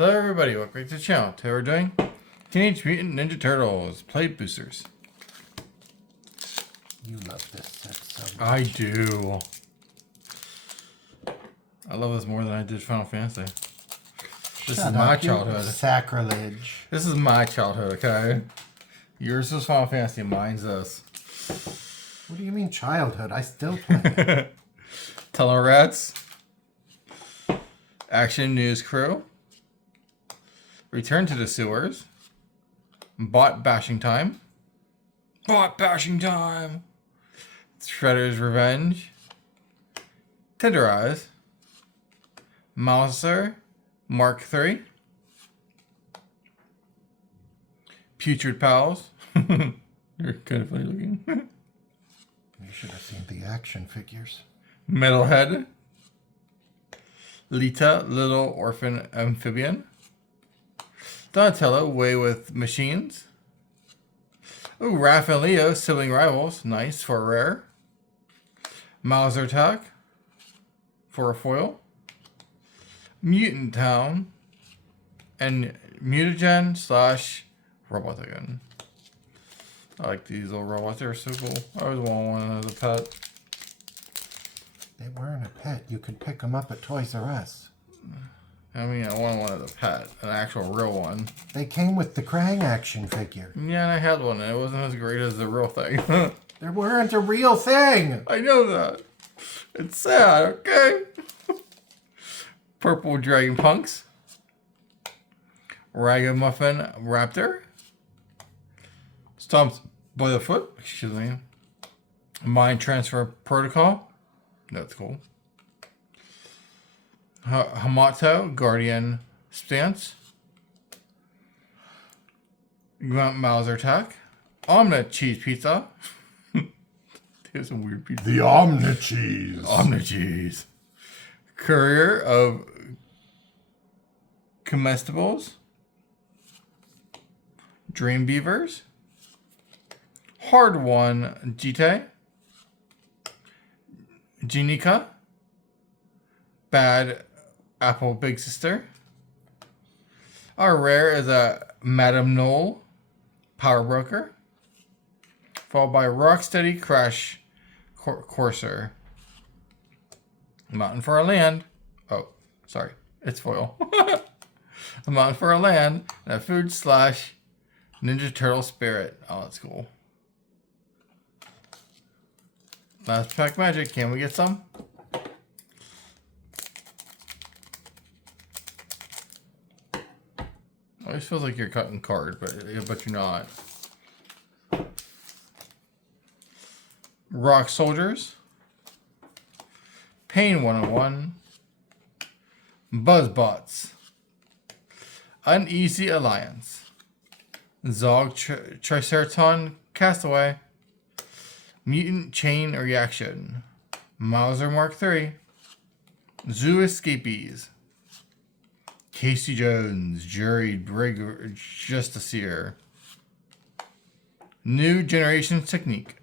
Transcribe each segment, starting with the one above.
Hello everybody, welcome back to the channel. Today we're doing Teenage Mutant Ninja Turtles Plate Boosters. You love this set so much. I do. I love this more than I did Final Fantasy. This is my childhood. Sacrilege. This is my childhood, okay? Yours was Final Fantasy, mine's this. What do you mean childhood? I still play it. Tunnel Rats. Action News Crew. Return to the Sewers. Bot Bashing Time. Bot Bashing Time. Shredder's Revenge. Tenderize. Mouser Mark III. Putrid Pals. You're kind of funny looking. You should have seen the action figures. Metalhead. Lita, Little Orphan Amphibian. Donatello, Way with Machines. Ooh, Raph and Leo, Sibling Rivals. Nice for a rare. Mauser Attack for a foil. Mutant Town. And Mutagen / Robotigan. I like these little robots. They're so cool. I always want one as a pet. They weren't a pet. You could pick them up at Toys R Us. I mean, I want one as a pet. An actual real one. They came with the Krang action figure. Yeah, and I had one. And it wasn't as great as the real thing. They weren't a real thing. I know that. It's sad, okay? Purple Dragon Punks. Ragamuffin Raptor. Stomps by the Foot. Excuse me. Mind Transfer Protocol. That's cool. Hamato Guardian Stance. Grunt Mauser Attack. Omna Cheese Pizza. There's some weird pizza. The Omni Cheese. Omni Cheese. Courier of Comestibles. Dream Beavers. Hard One Jite. Jenica. Bad Apple Big Sister. Our rare is a Madame Knoll Power Broker. Followed by Rocksteady Crash Courser. Mountain for a Land. Oh, sorry. It's foil. A Mountain for a Land. And a Food / Ninja Turtle Spirit. Oh, that's cool. Last pack magic. Can we get some? Always feels like you're cutting card, but you're not. Rock Soldiers. Pain 101. Buzzbots. Uneasy Alliance. Zog Triceraton Castaway. Mutant Chain Reaction. Mauser Mark III. Zoo Escapees. Casey Jones, Jury Brig Justiciar. New Generation Technique.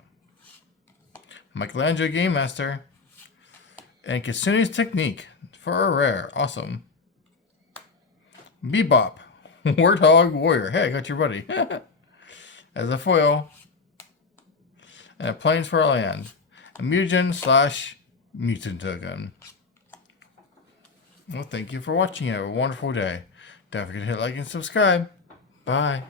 Michelangelo Game Master. And Kasune's Technique for a rare. Awesome. Bebop. Warthog Warrior. Hey, I got your buddy. As a foil. And a Plains for a Land. A Mutagen / Mutant token. Well, thank you for watching. Have a wonderful day. Don't forget to hit like and subscribe. Bye.